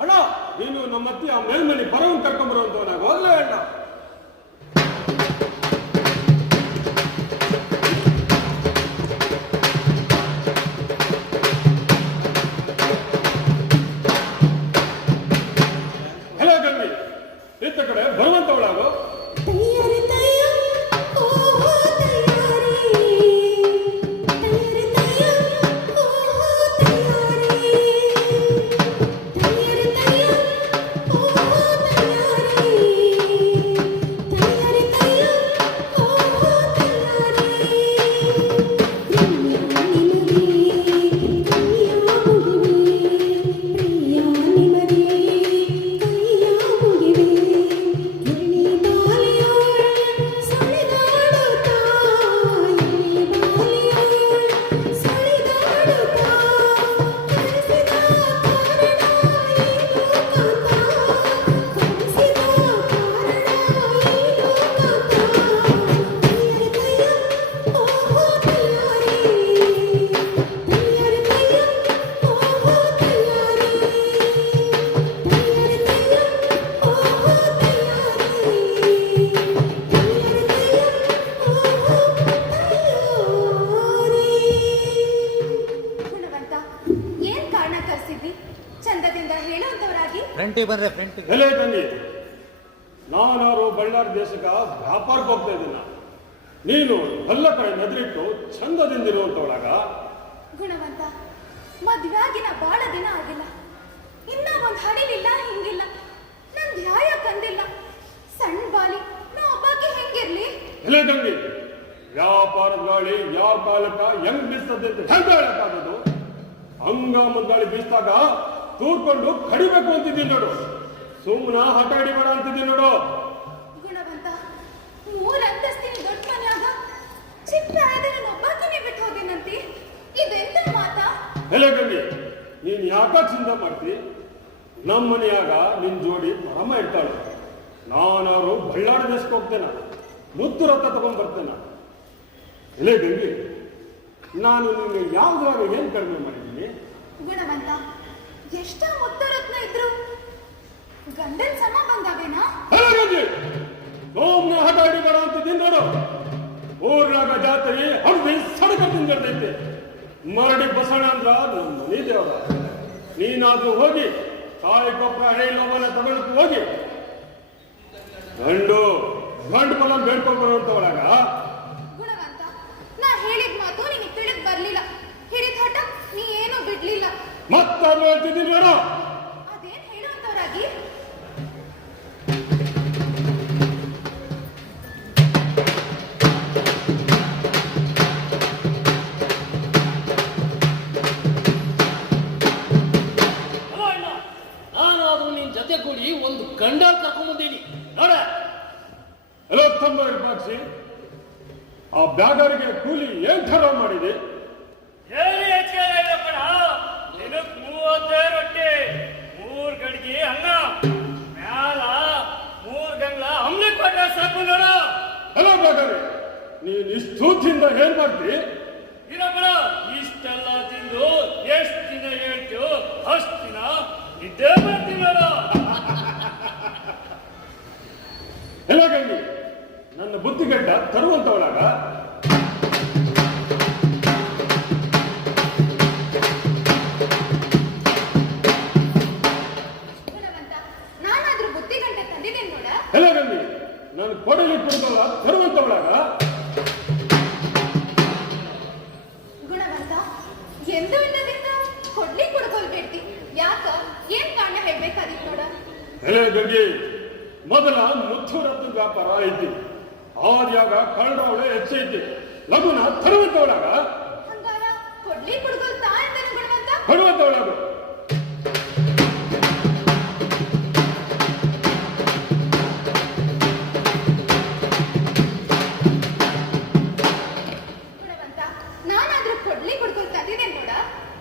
ಅಣ್ಣ ನೀನು ನಮ್ಮತ್ತಿ ಆ ಮೇಲ್ಮನೆ ಬರವನ್ ಕರ್ಕೊಂಬರುವಂತವನಾಗ ಹೋಗ್ಲೇ ಅಣ್ಣ. ಫ್ರಂಟಿಗೆ ಬಂದ್ರೆ ಫ್ರಂಟಿಗೆ ಎಲೆ ತಂಗಿ? ನಾನಾರು ಬಳ್ಳಾರಿ ದೇಶಕ್ಕೆ ವ್ಯಾಪಾರಕ್ಕೆ ಹೋಗ್ತಾ ಇದ್ದೀನ. ನೀನು ಎಲ್ಲ ಕಡೆ ನೆದರಿಟ್ಟು ಚಂದದಿಂದಿರುವಂತವಳಾಗ ಗುಣವಂತ ಮದ್ವೆಯಾಗಿನ ಬಾಳ ದಿನ ಆಗಿಲ್ಲ. ಇನ್ನ ಒಂದ್ ಹಡಿಲಿಲ್ಲ ಹಿಂಗಿಲ್ಲ. ನನ್ ಧ್ಯಾಯ ಕಂದಿಲ್ಲ ಸಣ್ಣ ಬಾಲಿ ನಾ ಒಬ್ಬಾಕಿ ಹೆಂಗಿರ್ಲಿ? ಎಲೆ ತಂಗಿ? ವ್ಯಾಪಾರ ಗಾಳಿ ಯಾರ ಬಾಲಕ ಹೆಂಗ್ ಬೀಸ್ತದೆ ಅಂತ ಹೆಂಗ್ ಹೇಳಕ್ಕಾಗೋದು ಹಂಗಾಮದ ಗಾಳಿ ಬೀಸ್ದಾಗ ತೂರ್ಕೊಂಡು ಕಡಿಬೇಕು ಅಂತಿದ್ದೀನಿ ನೋಡು. ಸುಮ್ಮನ ಹಠ ಹಿಡಿಬೇಡ ಅಂತಿದ್ದೀನಿ ನೋಡು. ಗುಣವಂತ ಮೂರ್ ಅಂತಸ್ತಿನ ದೊಡ್ಡ ಮನ್ಯಾಗ ಚಿಕ್ಕ ಪ್ರಾಯದಲ್ಲಿ ನನ್ನ ಒಬ್ಬಾಕಿನೇ ಬಿಟ್ಟು ಹೋದಿನಂತಿ. ಇದೆಂತ ಮಾತಾ? ಎಲೆ ಗಂಗಿ ನೀನ್ ಯಾಕ ಚಿಂತೆ ಮಾಡ್ತಿ? ನಮ್ಮ ಮನೆಯಾಗ ನಿನ್ ಜೋಡಿ ಪರಮ ಇರ್ತಾಳೆ. ನಾನವರು ಬಳ್ಳಾರ ದೇಶಕ್ಕೆ ಹೋಗ್ತೇನೆ. ಮುತ್ತು ರಥ ತಗೊಂಡ್ ಬರ್ತೇನೆ. ಎಲೆ ಗಂಗಿ ನಾನು ನಿನ್ಗೆ ಯಾವ್ದಾಗ ಏನ್ ಕಡಿಮೆ ಮಾಡಿದ್ದೀನಿ? ಗುಣವಂತ ಎಷ್ಟ ಮುತ್ತರತ್ನ ಇದ್ರು? ಗಂಡನ್ ಸಮ ಬಂದಾಗೇನಾ? ಸೋಮ್ನ ಹಠ ಹಿಡಿಬೇಡ ಅಂತಿದ್ದೀನಿ ನೋಡು. ಊರ್ನಾಗ ಜಾತ್ರೆ ಹಡ್ದು ಸಡಕ ತಿಂದಿರ್ತೈತೆ ಮರಡಿ ಬಸಣ ಅಂದ್ರ ನಮ್ಮ ಮನೆ ದೇವರ. ನೀನಾದ್ರೂ ಹೋಗಿ ತಾಯಿ ಕೊಪ್ಪರ ಹೇಳವನ್ನ ತಗೊಳಕ್ ಹೋಗಿ. ಗಂಡು ಗಂಡು ಬಲ ಬೇಡ್ಕೊಂಡ್ ಬರುವಂತ ಗುಣವಂತ ನಾ ಹೇಳಿದ ಮಾತು ನಿನಗೆ ತಿಳಿದ್ ಬರ್ಲಿಲ್ಲ ಹಿಡಿದ ಹಠ ನೀ ಏನೂ ಬಿಡ್ಲಿಲ್ಲ ಮತ್ತಾದ್ರೂ ಹೇಳ್ತಿದ್ದೀನಿ ನೋಡು ಅದೇನ್ ಹೇಳುವಂತವರಾಗಿ? ಅಲ್ಲ ಅಣ್ಣ ನಾನಾದ್ರೂ ನಿನ್ ಜೊತೆ ಕೂಡಿ ಒಂದು ಗಂಡಾಲ್ ಕರ್ಕೊಂಬಂದೀನಿ ನೋಡ. ಎಲ್ಲ ತಮ್ಮ ಬಾಕ್ಸಿ. ಆ ಬ್ಯಾಗರಿಗೆ ಕೂಲಿ ಏನ್ ಠರ ಮಾಡಿದೆ? ಗಡಿಗೆ ಹಂಗ ಮ್ಯಾಲ ಮೂರ್ ಗಂಗ್ಲ ಅಮ್ಲಿ ಕೊಟ್ಟ ಸಾಕು ಹಲೋ ಬ್ಯಾಗರಿ ನೀನ್ ಇಷ್ಟೂತಿಂದ ಏನ್ ಮಾಡ್ತಿ ಇರಬೇಡ ಇಷ್ಟೆಲ್ಲ ತಿಂದು ಎಷ್ಟ್ ದಿನ ಹೇಳ್ತೀವೋ ಅಷ್ಟ್ ದಿನ ಇದ್ದೇ ಬರ್ತೀನಿ ನೋಡ. ಎಲ್ಲ ಗಂಗಿ ನನ್ನ ಬುದ್ಧಿಗಡ್ಡ ತರುವಂತವಳಾಗ. ನಾನು ಕೊಡಲಿ ಕೊಡಬಲ್ಲ ತರುವಂತವಳಾಗ ಗುಣವಂತ ಎಂದು ಇಲ್ಲದಿಂದ ಕೊಡ್ಲಿ ಕುಡ್ಕೊಳ್ಬೇಡ್ತಿ ಯಾಕ? ಏನ್ ಕಾರಣ ಹೇಳ್ಬೇಕಾದಿತ್ತು ನೋಡ. ಹೇ ಗಂಗಿ ಮೊದಲ ಮುತ್ತು ರತ್ನ ವ್ಯಾಪಾರ ಐತಿ. ಆದ್ಯಾಗ ಕಳ್ಳವಳೆ ಹೆಚ್ಚೈತಿ ಲಗುನ ತರುವಂತವಳಾಗ? ಹಂಗಾರ ಕೊಡ್ಲಿ ಕುಡ್ಕೊಳ್ತಾ ಇದ್ದಾನೆ ಗುಣವಂತ? ಕೊಡುವಂತವಳಾಗ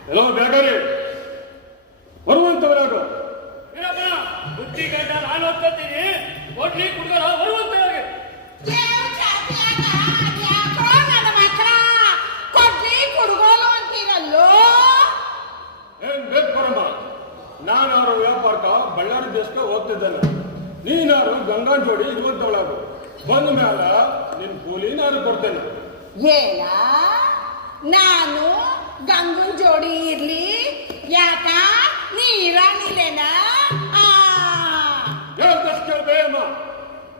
ಎಲ್ಲೋ ಬ್ಯಾಗರಿ ಬರುವಂತವರಾಗ. ಬುದ್ಧಿ ಗಂಡ ನಾನು ಹೋಗ್ತೀನಿ ಕೊಡ್ಲಿ ಕುಡ್ದಾರ ಬರುವಂತವ್ರಿಗೆ ಯಾಕೋ ನನ್ನ ಮಕ್ಕಳ ಕೊಡ್ಲಿ ಕುಡ್ಗೋಲು ಅಂತೀರಲ್ಲೋ ಏನ್ ಬೇಕು ಬರಮ್ಮ ಹೋಗ್ತಿದ್ದೆಲ್ಲ ನೀನಾರು ಗಂಗಾ ಜೋಡಿ ಇರುವಂತವಳಾಗು. ಬಂದ ಮ್ಯಾಲ ನಿನ್ ಕೂಲಿ ನಾನು ಕೊಡ್ತೇನೆ. ಏನ ನಾನು ಗಂಗನ್ ಜೋಡಿ ಇರ್ಲಿ. ಯಾಕ? ನೀ ಇರಾನಿಲೇನ ಆ. ಹೇಳ್ದಷ್ಟು ಕೇಳ್ಬೇ ಅಮ್ಮ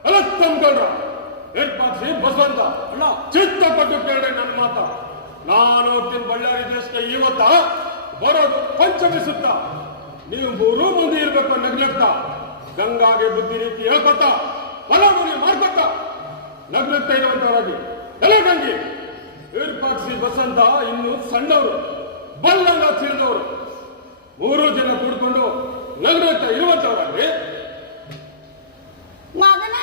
ಎಲ್ಲ ತಂದ್ಕೊಂಡ್ರ ಏರ್ಪಾಡ್ಸಿ ಬಸವಂತ. ಅಣ್ಣ. ಚಿತ್ತಪಟ್ಟು ಕೇಳಿ ನನ್ನ ಮಾತ. ನಾನು ಹೋಗ್ತೀನಿ ಬಳ್ಳಾರಿ ದೇಶಕ್ಕೆ ಇವತ್ತ ಬರೋದು ಪಂಚಮಿ ಸುತ್ತ. ನೀವು ಮೂರು ಮಂದಿ ಇರ್ಬೇಕು ನಗ್ನಗ್ತಾ. ಗಂಗಾಗೆ ಬುದ್ಧಿ ರೀತಿ ಹೇಳ್ಕೊತ. ಗುರಿ ಮಾಡ್ಕೊತ ನಗ್ನಗ್ತಾ ಇರುವಂತವರಾಗಿ. ಎಲ್ಲ ಗಂಗಿ. ಏರ್ಪಾಡ್ಸಿ ಬಸಂತ ಇನ್ನು ಸಣ್ಣವರು. ಬಲ್ಲಂಗ ತಿಳಿದವರು ಮೂರು ಜನ ಕೂಡ್ಕೊಂಡು ನಗ್ನಗ್ತಾ ಇರುವಂತವರಾಗಿ ಮಗನ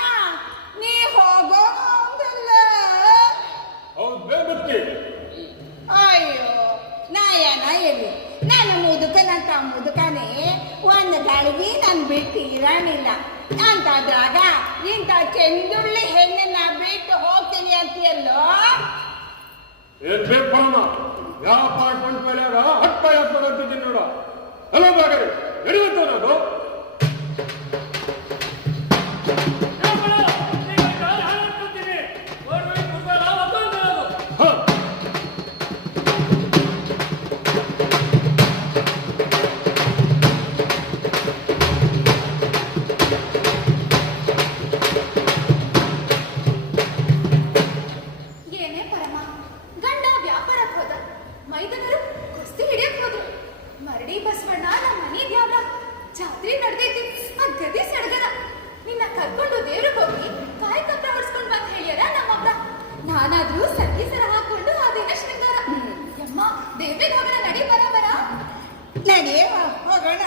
ನೀ ಹೋಗೋ ಹೌದು ಬೇಬತ್ತಿ ಅಯ್ಯೋ ನಾಯನ ಎಲ್ಲಿ ನನ್ನ ಮುದುಕನಂತ ಮುದುಕನೇ. ಒಂದು ಗಳಿಗೆ ನಾನು ಬಿಟ್ಟು ಇರಾನಿಲ್ಲ ಅಂತದ್ರಾಗ ಇಂಥ ಚೆಂದುಳ್ಳಿ ಹೆಣ್ಣನ್ನ ಬಿಟ್ಟು ಹೋಗ್ತೀನಿ ಅಂತೀಯಲ್ಲೋ? ಏನ್ ಬೇಕು ಬರೋಣ ವ್ಯಾಪಾರ ಕೊಂಡ್ಕೊಳ್ಳಾಗ ಹಟ್ಟ ಹಾಕ್ಬೇಕಂತಿದ್ದೀನಿ ನೋಡ ಹಲೋ ಬಾಗರಿ ನಡೆಯುತ್ತ ಮರಡಿ ಬಸವಣ್ಣ ನಮ್ಮ ಮನೆ ದ್ಯಾವ್ರ. ಜಾತ್ರೆ ನಡೆದೈತಿ ಆ ಗದಿ ಸಡ್ಗದ. ನಿನ್ನ ಕರ್ಕೊಂಡು ದೇವ್ರಿಗೆ ಹೋಗಿ ಕಾಯಿ ಕಪ್ಪ ಹೊಡ್ಸ್ಕೊಂಡ್ ಬಂದ್ ಹೇಳ್ಯಾರ ನಮ್ಮಪ್ಪ ನಾನಾದ್ರೂ ಸತ್ತಿ ಸರ ಹಾಕೊಂಡು ಆ ದಿನ ಶೃಂಗಾರ. ಯಮ್ಮ ದೇವ್ರಿಗೆ ಹೋಗೋಣ ನಡಿ ಬರ ಬರ. ಹೋಗೋಣ.